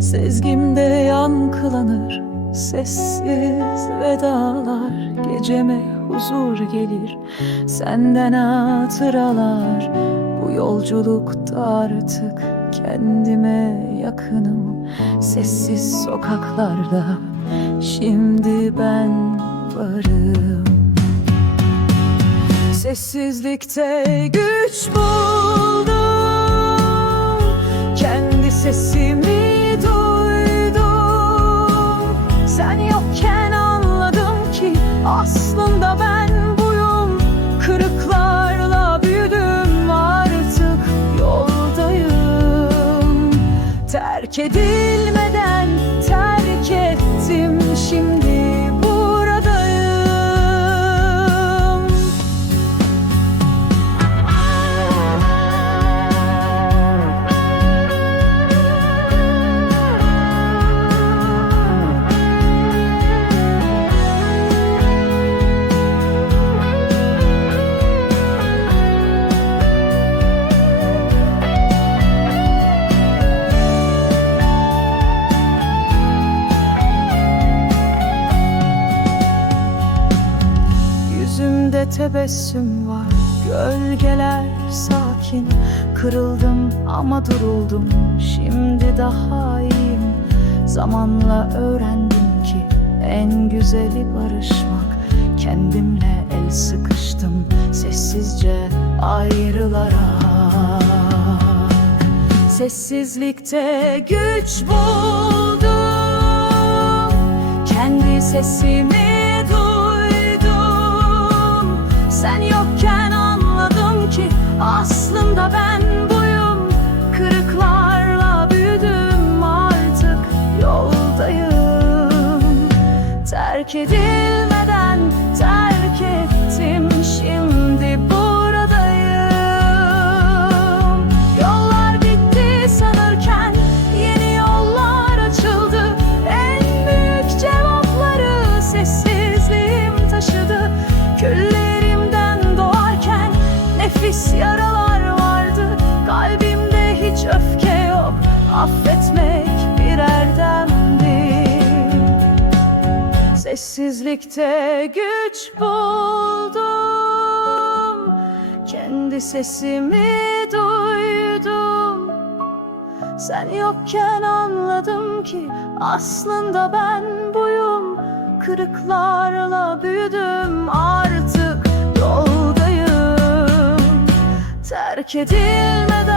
Sezgimde yankılanır sessiz vedalar. Geceme huzur gelir senden hatıralar. Bu yolculukta artık kendime yakınım. Sessiz sokaklarda şimdi ben varım. Sessizlikte güç buldum. Kendi sesimi Terk Yüzümde tebessüm var. Gölgeler sakin. Kırıldım ama duruldum. Şimdi daha iyiyim. Zamanla öğrendim ki En güzeli barışmak. Kendimle el sıkıştım. Sessizce ayrılarak. Sessizlikte güç buldum. Kendi sesimi Terk edilmeden Sessizlikte güç buldum. Kendi sesimi duydum. Sen yokken anladım ki Aslında ben buyum. Kırıklarla büyüdüm Artık yoldayım. Terk edilmeden